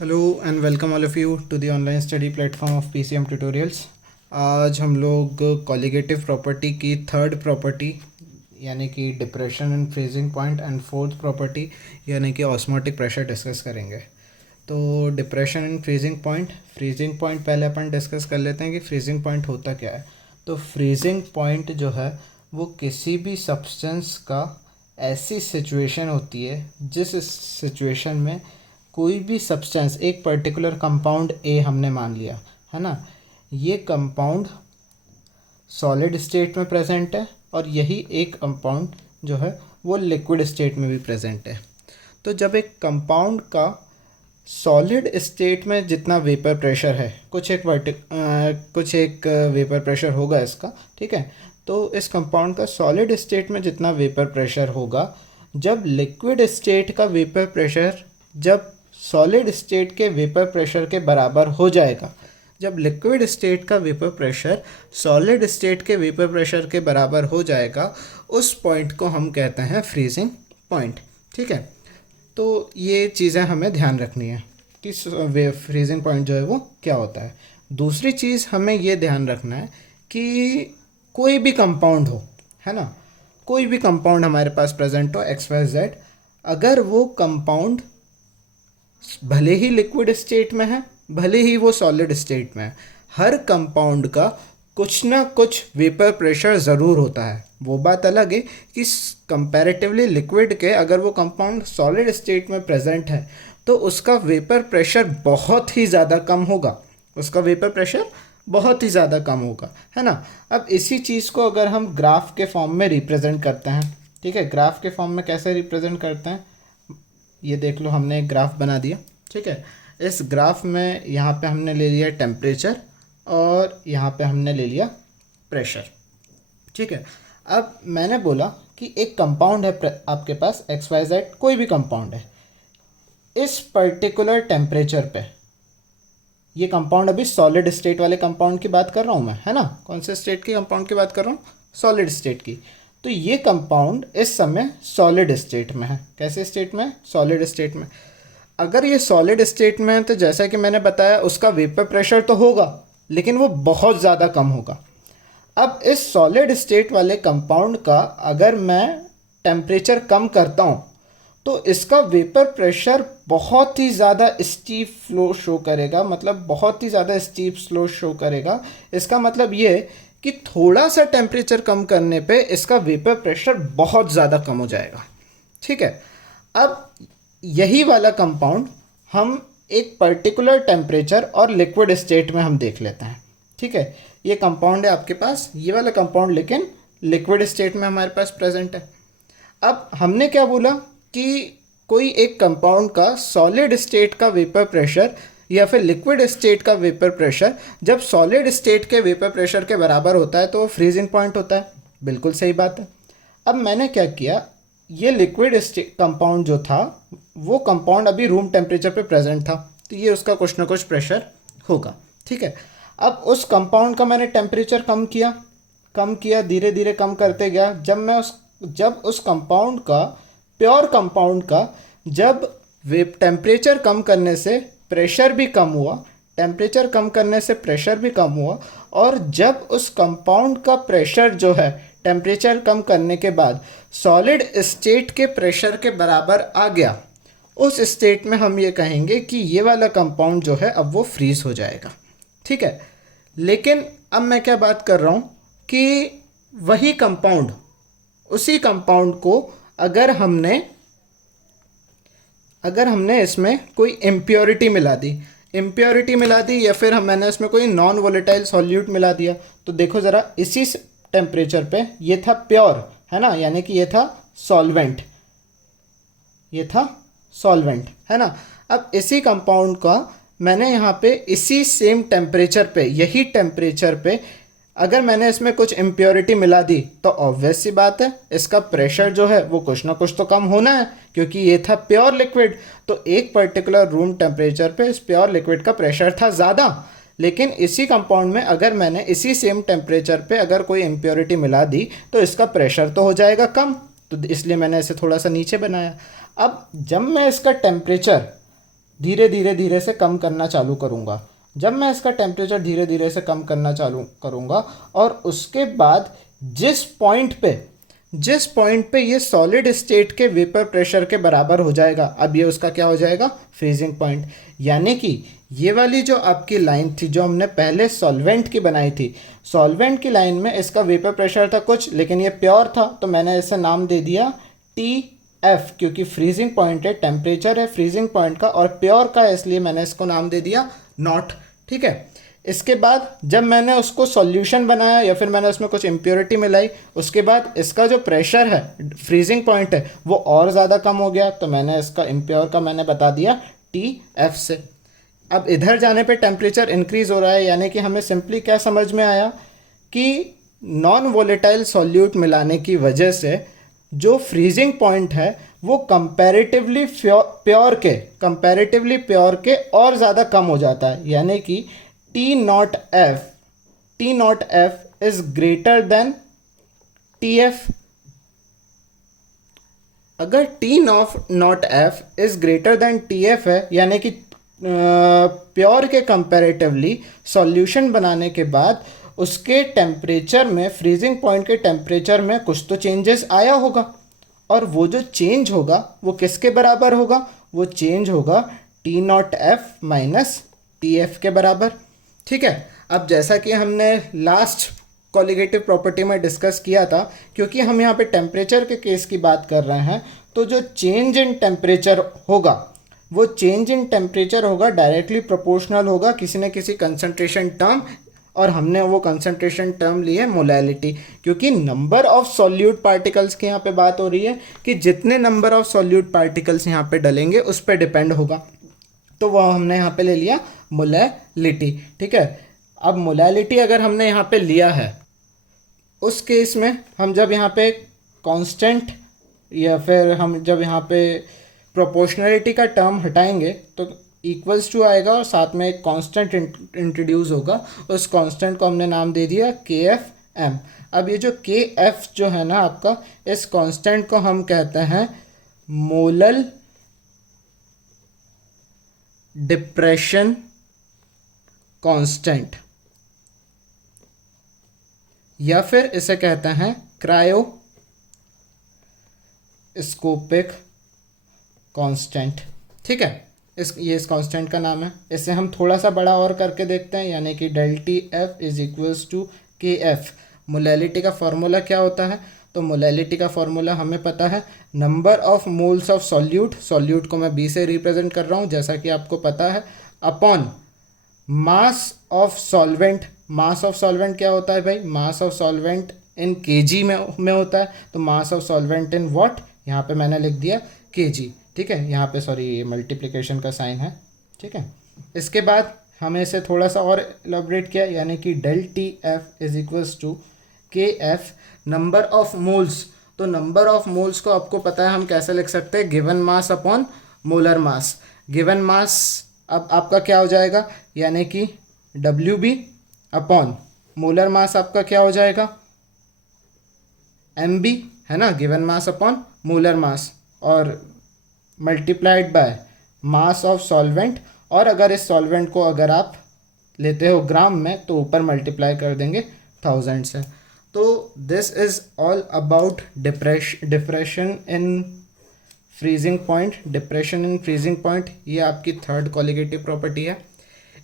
Hello and welcome all of you to the online study platform of PCM tutorials. आज हम लोग colligative property की third property यानी कि depression and freezing point and fourth property यानी कि osmotic pressure discuss करेंगे। तो डिप्रेशन एंड फ्रीजिंग पॉइंट पहले अपन डिस्कस कर लेते हैं कि फ्रीजिंग पॉइंट होता क्या है। तो फ्रीजिंग पॉइंट जो है वो किसी भी सब्सटेंस का ऐसी सिचुएशन होती है जिस सिचुएशन में कोई भी सब्सटेंस, एक पर्टिकुलर कंपाउंड ए हमने मान लिया है ना, ये कंपाउंड सॉलिड स्टेट में प्रेजेंट है और यही एक कंपाउंड जो है वो लिक्विड स्टेट में भी प्रेजेंट है। तो जब एक कंपाउंड का सॉलिड स्टेट में जितना वेपर प्रेशर है, कुछ एक वेपर प्रेशर होगा इसका, ठीक है। तो इस कंपाउंड का सॉलिड स्टेट में जितना वेपर प्रेशर होगा, जब लिक्विड स्टेट का वेपर प्रेशर जब सॉलिड स्टेट के वेपर प्रेशर के बराबर हो जाएगा, जब लिक्विड स्टेट का वेपर प्रेशर सॉलिड स्टेट के वेपर प्रेशर के बराबर हो जाएगा, उस पॉइंट को हम कहते हैं फ्रीजिंग पॉइंट, ठीक है। तो ये चीज़ें हमें ध्यान रखनी है कि फ्रीजिंग पॉइंट जो है वो क्या होता है। दूसरी चीज़ हमें ये ध्यान रखना है कि कोई भी कंपाउंड हो, है ना, कोई भी कंपाउंड हमारे पास प्रेजेंट हो XYZ, अगर वो कंपाउंड भले ही लिक्विड स्टेट में है, भले ही वो सॉलिड स्टेट में है, हर कंपाउंड का कुछ ना कुछ वेपर प्रेशर ज़रूर होता है। वो बात अलग है कि कंपैरेटिवली लिक्विड के अगर वो कंपाउंड सॉलिड स्टेट में प्रेजेंट है तो उसका वेपर प्रेशर बहुत ही ज़्यादा कम होगा, उसका वेपर प्रेशर बहुत ही ज़्यादा कम होगा, है ना। अब इसी चीज़ को अगर हम ग्राफ के फॉर्म में रिप्रेजेंट करते हैं, ठीक है, ग्राफ के फॉर्म में कैसे रिप्रेजेंट करते हैं, ये देख लो, हमने एक ग्राफ बना दिया, ठीक है। इस ग्राफ में यहाँ पे हमने ले लिया टेम्परेचर और यहाँ पे हमने ले लिया प्रेशर, ठीक है। अब मैंने बोला कि एक कंपाउंड है आपके पास XYZ, कोई भी कंपाउंड है, इस पर्टिकुलर टेम्परेचर पे, ये कंपाउंड अभी सॉलिड स्टेट वाले कंपाउंड की बात कर रहा हूँ मैं, है ना, कौन से स्टेट की कंपाउंड की बात कर रहा हूँ, सॉलिड स्टेट की। तो ये कंपाउंड इस समय सॉलिड स्टेट में है। कैसे स्टेट में? सॉलिड स्टेट में। अगर ये सॉलिड स्टेट में है तो जैसा कि मैंने बताया उसका वेपर प्रेशर तो होगा लेकिन वो बहुत ज़्यादा कम होगा। अब इस सॉलिड स्टेट वाले कंपाउंड का अगर मैं टेम्परेचर कम करता हूँ तो इसका वेपर प्रेशर बहुत ही ज़्यादा स्टीप फ्लो शो करेगा, मतलब बहुत ही ज़्यादा स्टीप फ्लो शो करेगा। इसका मतलब ये कि थोड़ा सा टेम्परेचर कम करने पे इसका वेपर प्रेशर बहुत ज़्यादा कम हो जाएगा, ठीक है। अब यही वाला कंपाउंड हम एक पर्टिकुलर टेम्परेचर और लिक्विड स्टेट में हम देख लेते हैं, ठीक है। ये कंपाउंड है आपके पास, ये वाला कंपाउंड लेकिन लिक्विड स्टेट में हमारे पास प्रेजेंट है। अब हमने क्या बोला कि कोई एक कंपाउंड का सॉलिड स्टेट का वेपर प्रेशर या फिर लिक्विड स्टेट का वेपर प्रेशर जब सॉलिड स्टेट के वेपर प्रेशर के बराबर होता है तो वो फ्रीजिंग पॉइंट होता है। बिल्कुल सही बात है। अब मैंने क्या किया, ये लिक्विड स्टेट कंपाउंड जो था वो कंपाउंड अभी रूम टेम्परेचर पे प्रेजेंट था, तो ये उसका कुछ ना कुछ प्रेशर होगा, ठीक है। अब उस कंपाउंड का मैंने टेम्परेचर कम किया, धीरे धीरे कम करते गया। जब उस कंपाउंड का, प्योर कंपाउंड का, जब टेम्परेचर कम करने से प्रेशर भी कम हुआ, टेम्परेचर कम करने से प्रेशर भी कम हुआ, और जब उस कंपाउंड का प्रेशर जो है टेम्परेचर कम करने के बाद सॉलिड स्टेट के प्रेशर के बराबर आ गया, उस स्टेट में हम ये कहेंगे कि ये वाला कंपाउंड जो है अब वो फ्रीज हो जाएगा, ठीक है। लेकिन अब मैं क्या बात कर रहा हूँ कि वही कंपाउंड, उसी कंपाउंड को अगर हमने इसमें कोई इम्प्योरिटी मिला दी या फिर मैंने इसमें कोई नॉन वोलेटाइल सॉल्यूट मिला दिया, तो देखो ज़रा, इसी टेम्परेचर पे ये था प्योर, है ना, यानी कि ये था सॉल्वेंट, है ना। अब इसी कंपाउंड का मैंने यहाँ पे इसी सेम टेम्परेचर पे, यही टेम्परेचर पे अगर मैंने इसमें कुछ इम्प्योरिटी मिला दी तो ऑब्वियस सी बात है इसका प्रेशर जो है वो कुछ ना कुछ तो कम होना है, क्योंकि ये था प्योर लिक्विड। तो एक पर्टिकुलर रूम टेम्परेचर पे इस प्योर लिक्विड का प्रेशर था ज़्यादा, लेकिन इसी कंपाउंड में अगर मैंने इसी सेम टेम्परेचर पे अगर कोई इम्प्योरिटी मिला दी तो इसका प्रेशर तो हो जाएगा कम, तो इसलिए मैंने इसे थोड़ा सा नीचे बनाया। अब जब मैं इसका टेम्परेचर धीरे धीरे से कम करना चालू करूँगा। जब मैं इसका टेम्परेचर धीरे धीरे से कम करना चालू करूँगा और उसके बाद जिस पॉइंट पे ये सॉलिड स्टेट के वेपर प्रेशर के बराबर हो जाएगा, अब ये उसका क्या हो जाएगा, फ्रीजिंग पॉइंट। यानी कि ये वाली जो आपकी लाइन थी जो हमने पहले सॉल्वेंट की बनाई थी, सॉल्वेंट की लाइन में इसका वेपर प्रेशर था कुछ, लेकिन ये प्योर था तो मैंने इसे नाम दे दिया TF, क्योंकि फ्रीजिंग पॉइंट है, टेम्परेचर है फ्रीजिंग पॉइंट का, और प्योर का है इसलिए मैंने इसको नाम दे दिया नॉट। ठीक है। इसके बाद जब मैंने उसको सॉल्यूशन बनाया या फिर मैंने उसमें कुछ इम्प्योरिटी मिलाई, उसके बाद इसका जो प्रेशर है, फ्रीजिंग पॉइंट है, वो और ज़्यादा कम हो गया, तो मैंने इसका इम्प्योर का मैंने बता दिया TF से। अब इधर जाने पे टेम्परेचर इंक्रीज़ हो रहा है, यानी कि हमें सिंपली क्या समझ में आया कि नॉन वोलेटाइल सॉल्यूट मिलाने की वजह से जो फ्रीजिंग पॉइंट है वो कंपैरेटिवली प्योर के और ज़्यादा कम हो जाता है। यानी कि T not F is greater than TF। अगर T not F is greater than TF है, यानी कि प्योर के कंपैरेटिवली सॉल्यूशन बनाने के बाद उसके टेम्परेचर में, फ्रीजिंग पॉइंट के टेम्परेचर में कुछ तो चेंजेस आया होगा, और वो जो चेंज होगा वो किसके बराबर होगा, वो चेंज होगा T not F minus TF के बराबर। ठीक है। अब जैसा कि हमने लास्ट कॉलिगेटिव प्रॉपर्टी में डिस्कस किया था, क्योंकि हम यहाँ पे टेम्परेचर के केस की बात कर रहे हैं, तो जो चेंज इन टेम्परेचर होगा वो चेंज इन टेम्परेचर होगा डायरेक्टली प्रोपोर्शनल होगा किसी न किसी कंसंट्रेशन टर्म, और हमने वो कंसंट्रेशन टर्म ली है मोलैलिटी, क्योंकि नंबर ऑफ सॉल्यूट पार्टिकल्स की यहाँ पे बात हो रही है कि जितने नंबर ऑफ सॉल्यूट पार्टिकल्स यहाँ पे डलेंगे उस पर डिपेंड होगा, तो वह हमने यहाँ पे ले लिया मोलैलिटी। ठीक है। अब मोलैलिटी अगर हमने यहाँ पे लिया है, उस केस में हम जब यहाँ पे कांस्टेंट या फिर हम जब यहाँ पे प्रोपोर्शनलिटी का टर्म हटाएंगे तो इक्वल्स टू आएगा और साथ में एक कांस्टेंट इंट्रोड्यूस होगा। उस कांस्टेंट को हमने नाम दे दिया KFM। अब ये जो KF जो है ना आपका, इस कांस्टेंट को हम कहते हैं मोलल डिप्रेशन कांस्टेंट, या फिर इसे कहते हैं क्रायोस्कोपिक कांस्टेंट। ठीक है। इस कांस्टेंट का नाम है। इसे हम थोड़ा सा बड़ा और करके देखते हैं, यानी कि ΔTF is equals to KF। Molality का फॉर्मूला क्या होता है, तो मोलैलिटी का फॉर्मूला हमें पता है, number of moles of solute को मैं B से रिप्रेजेंट कर रहा हूँ जैसा कि आपको पता है, upon mass of solvent. Mass of solvent क्या होता है भाई, मास ऑफ सॉल्वेंट इन kg में होता है, तो मास ऑफ सॉल्वेंट इन व्हाट, यहाँ पे मैंने लिख दिया kg। ठीक है। यहाँ पे सॉरी ये मल्टीप्लिकेशन का साइन है। ठीक है। इसके बाद हमें इसे थोड़ा सा और एलाबरेट किया, यानी कि ΔTF is equals to KF number of moles. तो नंबर ऑफ मोल्स को आपको पता है हम कैसे लिख सकते हैं, given mass upon molar mass. Given mass अब आपका क्या हो जाएगा, यानी कि WB अपॉन मोलर मास आपका क्या हो जाएगा, MB, है ना, given mass upon molar mass, और multiplied by mass of solvent. और अगर इस सॉल्वेंट को अगर आप लेते हो ग्राम में तो ऊपर मल्टीप्लाई कर देंगे 1000 से। तो this is all about depression in freezing point. ये आपकी थर्ड कॉलिगेटिव प्रॉपर्टी है।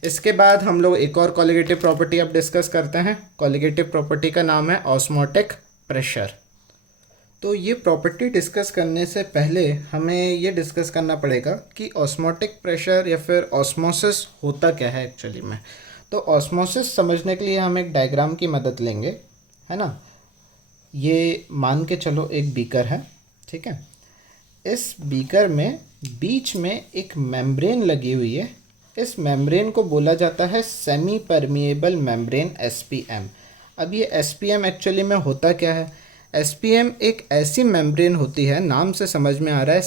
इसके बाद हम लोग एक और कॉलिगेटिव प्रॉपर्टी अब डिस्कस करते हैं। कॉलिगेटिव प्रॉपर्टी का नाम है ऑस्मोटिक प्रेशर। तो ये प्रॉपर्टी डिस्कस करने से पहले हमें ये डिस्कस करना पड़ेगा कि ऑस्मोटिक प्रेशर या फिर ऑस्मोसिस होता क्या है एक्चुअली में। तो ऑस्मोसिस समझने के लिए हम एक डायग्राम की मदद लेंगे, है ना। ये मान के चलो एक बीकर है, ठीक है। इस बीकर में बीच में एक मेम्ब्रेन लगी हुई है। इस मेम्ब्रेन को बोला जाता है सेमी परमिएबल मेम्ब्रेन, SPM। अब ये SPM एक्चुअली में होता क्या है, SPM एक ऐसी मेम्ब्रेन होती है, नाम से समझ में आ रहा है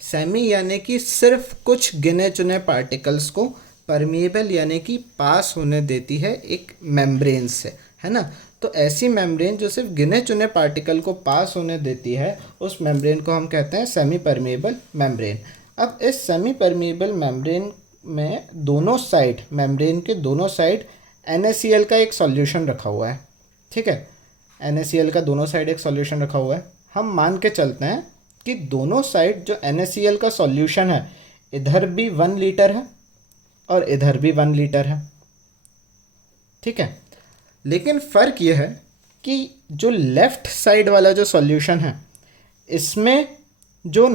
सेमी यानी कि सिर्फ कुछ गिने चुने पार्टिकल्स को परमिएबल यानी कि पास होने देती है एक मेम्ब्रेन से, है ना। तो ऐसी मेम्ब्रेन जो सिर्फ गिने चुने पार्टिकल को पास होने देती है, उस मेम्ब्रेन को हम कहते हैं सेमी परमिएबल मेम्ब्रेन। अब इस सेमी परमिएबल मेम्ब्रेन में दोनों साइड, मेम्ब्रेन के दोनों साइड NaCl का एक सॉल्यूशन रखा हुआ है, ठीक है। NaCl का दोनों साइड एक सॉल्यूशन रखा हुआ है। हम मान के चलते हैं कि दोनों साइड जो NaCl का सॉल्यूशन है, इधर भी 1 लीटर है और इधर भी 1 लीटर है, ठीक है। लेकिन फ़र्क यह है कि जो लेफ़्ट साइड वाला जो सॉल्यूशन है, इसमें जो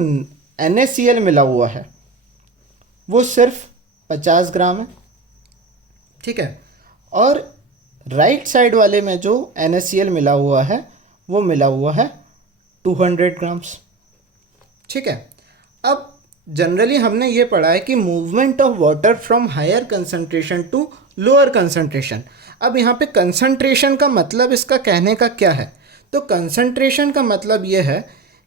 NaCl मिला हुआ है वो सिर्फ 50 ग्राम है, ठीक है। और राइट साइड वाले में जो NaCl मिला हुआ है वो मिला हुआ है 200 ग्राम्स, ठीक है। अब जनरली हमने ये पढ़ा है कि movement of water from higher concentration to lower concentration. अब यहाँ पे कंसंट्रेशन का मतलब इसका कहने का क्या है? तो कंसंट्रेशन का मतलब ये है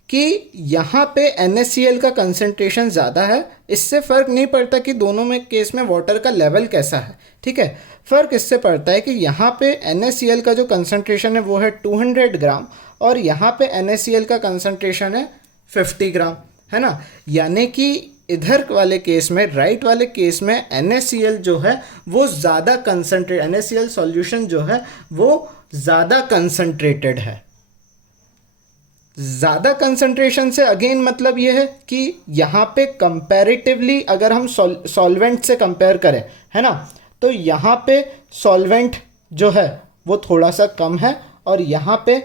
कि यहाँ पे NaCl का कंसंट्रेशन ज़्यादा है, इससे फ़र्क नहीं पड़ता कि दोनों में केस में वाटर का लेवल कैसा है, ठीक है। फ़र्क इससे पड़ता है कि यहाँ पे NaCl का जो कंसंट्रेशन है वो है 200 ग्राम और यहाँ पे NaCl का कंसंट्रेशन है 50 ग्राम, है ना। यानी कि इधर वाले केस में, राइट वाले केस में NaCl जो है वो ज़्यादा कंसंट्रेट, NaCl सॉल्यूशन जो है वो ज़्यादा कंसंट्रेटेड है। ज़्यादा कंसंट्रेशन से अगेन मतलब ये है कि यहाँ पे कंपैरेटिवली अगर हम सॉल्वेंट से कंपेयर करें, है ना, तो यहाँ पे सॉल्वेंट जो है वो थोड़ा सा कम है और यहाँ पे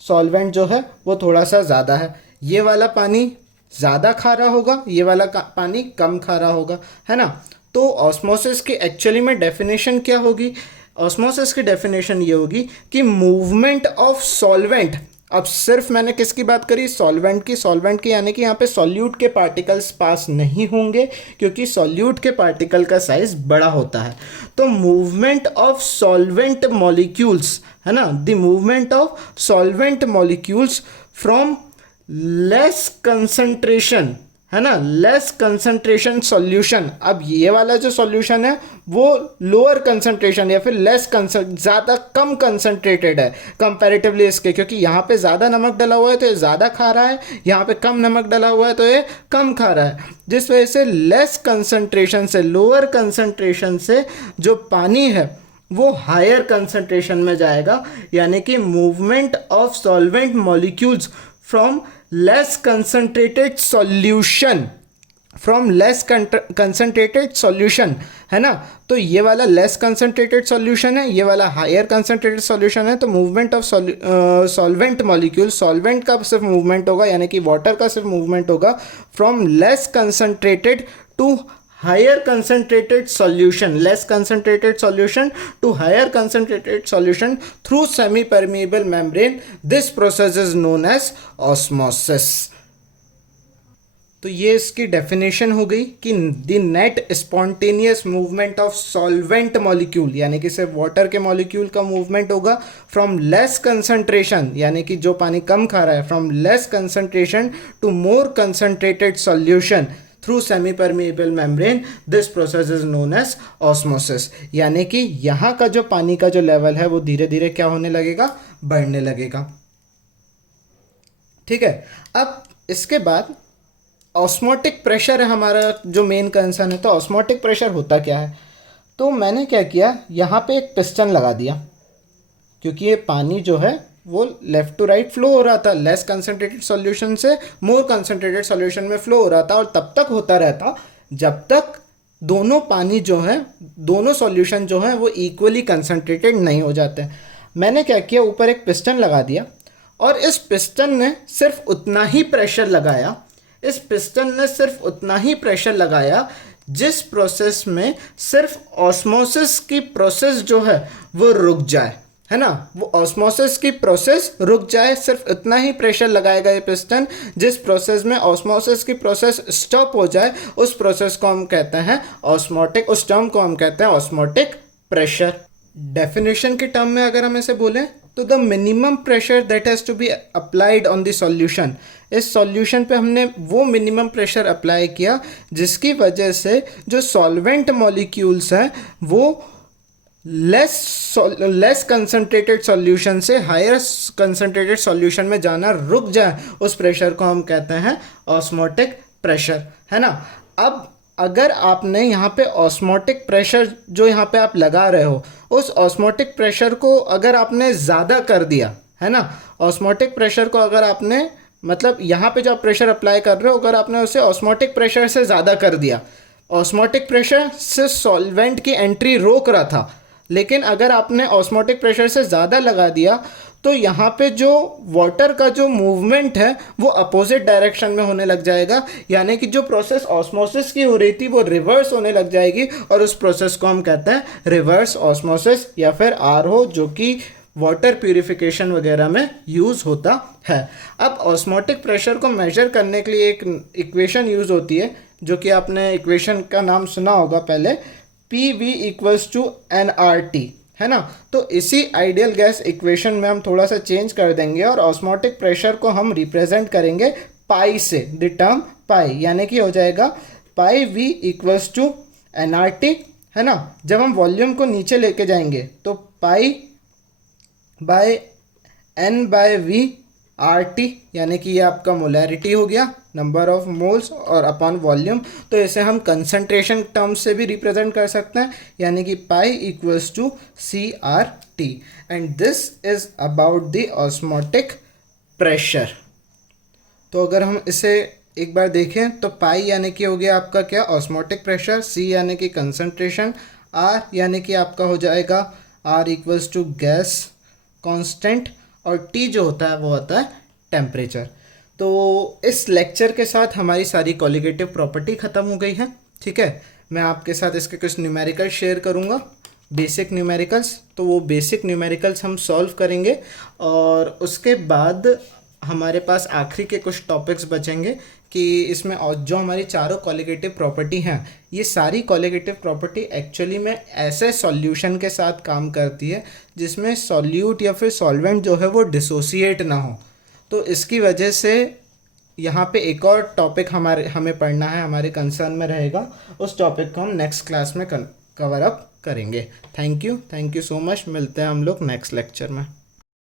सॉल्वेंट जो है वो थोड़ा सा ज़्यादा है। ये वाला पानी ज़्यादा खारा होगा, ये वाला पानी कम खारा होगा, है ना। तो ऑस्मोसिस की एक्चुअली में डेफिनेशन क्या होगी? ऑस्मोसिस की डेफिनेशन ये होगी कि मूवमेंट ऑफ सॉल्वेंट, अब सिर्फ मैंने किसकी बात करी? सॉल्वेंट की, यानी कि यहाँ पे सॉल्यूट के पार्टिकल्स पास नहीं होंगे क्योंकि सॉल्यूट के पार्टिकल का साइज बड़ा होता है। तो मूवमेंट ऑफ सॉल्वेंट मॉलिक्यूल्स, है ना, the movement of solvent molecules from less concentration, है ना, लेस कंसंट्रेशन सॉल्यूशन। अब ये वाला जो सॉल्यूशन है वो लोअर कंसंट्रेशन या फिर ज़्यादा कम कंसंट्रेटेड है कंपैरेटिवली इसके, क्योंकि यहाँ पे ज़्यादा नमक डला हुआ है तो ये ज़्यादा खा रहा है, यहाँ पे कम नमक डला हुआ है तो ये कम खा रहा है। जिस वजह से लेस कंसंट्रेशन से, लोअर कंसंट्रेशन से जो पानी है वो हायर कंसंट्रेशन में जाएगा, यानी कि movement of solvent molecules from less concentrated solution, from less concentrated solution, है ना। तो ये वाला लेस कंसनट्रेटेड सॉल्यूशन है, ये वाला हायर कंसनट्रेटेड सॉल्यूशन है। तो movement of solvent molecule, solvent का सिर्फ मूवमेंट होगा, यानी कि वाटर का सिर्फ मूवमेंट होगा from less concentrated to higher concentrated solution, less concentrated solution to higher concentrated solution through semi permeable membrane. This process is known as osmosis. तो ये इसकी डेफिनेशन हो गई कि the net spontaneous movement of solvent molecule, यानी कि सिर्फ water के मॉलिक्यूल का मूवमेंट होगा फ्रॉम लेस कंसंट्रेशन, यानी कि जो पानी कम खा रहा है, from less concentration to more concentrated solution through semi permeable membrane. This process is known as osmosis. यानी कि यहाँ का जो पानी का जो लेवल है वो धीरे धीरे क्या होने लगेगा? बढ़ने लगेगा, ठीक है। अब इसके बाद ऑस्मोटिक प्रेशर है हमारा जो मेन कंसर्न है। तो ऑस्मोटिक प्रेशर होता क्या है? तो मैंने क्या किया, यहाँ पे एक पिस्टन लगा दिया, क्योंकि ये पानी जो है वो लेफ़्ट टू राइट फ्लो हो रहा था, लेस कंसनट्रेटेड सॉल्यूशन से मोर कंसनट्रेटेड सॉल्यूशन में फ्लो हो रहा था, और तब तक होता रहता जब तक दोनों पानी जो है, दोनों सॉल्यूशन जो है वो इक्वली कंसनट्रेटेड नहीं हो जाते। मैंने क्या किया, ऊपर एक पिस्टन लगा दिया और इस पिस्टन ने सिर्फ उतना ही प्रेशर लगाया, इस पिस्टन ने सिर्फ उतना ही प्रेशर लगाया जिस प्रोसेस में सिर्फ ऑस्मोसिस की प्रोसेस जो है वो रुक जाए, है ना। वो ऑस्मोसिस की प्रोसेस रुक जाए, सिर्फ इतना ही प्रेशर लगाएगा ये पिस्टन जिस प्रोसेस में ऑस्मोसिस की प्रोसेस स्टॉप हो जाए। उस प्रोसेस को हम कहते हैं ऑस्मोटिक, उस टर्म को हम कहते हैं ऑस्मोटिक प्रेशर। डेफिनेशन के टर्म में अगर हम इसे बोलें तो the minimum pressure that has to be applied on the solution, इस सॉल्यूशन पे हमने वो मिनिमम प्रेशर अप्लाई किया जिसकी वजह से जो सॉल्वेंट मॉलिक्यूल्स हैं वो लेस कंसनट्रेटेड सॉल्यूशन से हायर कंसनट्रेटेड सॉल्यूशन में जाना रुक जाए। उस प्रेशर को हम कहते हैं ऑस्मोटिक प्रेशर, है ना। अब अगर आपने यहाँ पे ऑस्मोटिक प्रेशर जो यहाँ पे आप लगा रहे हो, उस ऑस्मोटिक प्रेशर को अगर आपने ज़्यादा कर दिया, है ना, ऑस्मोटिक प्रेशर को अगर आपने मतलब यहाँ पे जो आप प्रेशर अप्लाई कर रहे हो अगर आपने उसे ऑस्मोटिक प्रेशर से ज़्यादा कर दिया, ऑस्मोटिक प्रेशर से सॉल्वेंट की एंट्री रोक रहा था, लेकिन अगर आपने ऑस्मोटिक प्रेशर से ज़्यादा लगा दिया तो यहाँ पे जो वाटर का जो मूवमेंट है वो अपोजिट डायरेक्शन में होने लग जाएगा, यानी कि जो प्रोसेस ऑस्मोसिस की हो रही थी वो रिवर्स होने लग जाएगी, और उस प्रोसेस को हम कहते हैं रिवर्स ऑस्मोसिस या फिर आरओ, जो कि वाटर प्यूरिफिकेशन वगैरह में यूज़ होता है। अब ऑस्मोटिक प्रेशर को मेजर करने के लिए एक इक्वेशन यूज़ होती है, जो कि आपने इक्वेशन का नाम सुना होगा पहले, PV इक्वल्स टू NRT, है ना। तो इसी आइडियल गैस इक्वेशन में हम थोड़ा सा चेंज कर देंगे और ऑस्मोटिक प्रेशर को हम रिप्रेजेंट करेंगे पाई से, द टर्म पाई, यानी कि हो जाएगा पाई V इक्वल्स टू NRT, है ना। जब हम वॉल्यूम को नीचे लेके जाएंगे तो पाई बाय N/V RT, यानी कि ये आपका मोलैरिटी हो गया, नंबर ऑफ मोल्स, और अपॉन वॉल्यूम। तो इसे हम कंसंट्रेशन टर्म्स से भी रिप्रेजेंट कर सकते हैं, यानी कि pi equals to CRT, and this is about the osmotic pressure. तो अगर हम इसे एक बार देखें तो पाई यानी कि हो गया आपका क्या, ऑस्मोटिक प्रेशर, C यानी कि कंसंट्रेशन, R यानी कि आपका हो जाएगा R equals to gas constant, और T जो होता है वो होता है टेम्परेचर। तो इस लेक्चर के साथ हमारी सारी कॉलिगेटिव प्रॉपर्टी ख़त्म हो गई है, ठीक है। मैं आपके साथ इसके कुछ न्यूमेरिकल्स शेयर करूँगा, बेसिक न्यूमेरिकल्स। तो वो बेसिक न्यूमेरिकल्स हम सॉल्व करेंगे, और उसके बाद हमारे पास आखिरी के कुछ टॉपिक्स बचेंगे कि इसमें और जो हमारी चारों कॉलिगेटिव प्रॉपर्टी हैं, ये सारी कॉलिगेटिव प्रॉपर्टी एक्चुअली में ऐसे सॉल्यूशन के साथ काम करती है जिसमें सॉल्यूट या फिर सॉल्वेंट जो है वो डिसोसिएट ना हो। तो इसकी वजह से यहाँ पे एक और टॉपिक हमें पढ़ना है, हमारे कंसर्न में रहेगा, उस टॉपिक को हम नेक्स्ट क्लास में कवर अप करेंगे। थैंक यू सो मच, मिलते हैं हम लोग नेक्स्ट लेक्चर में।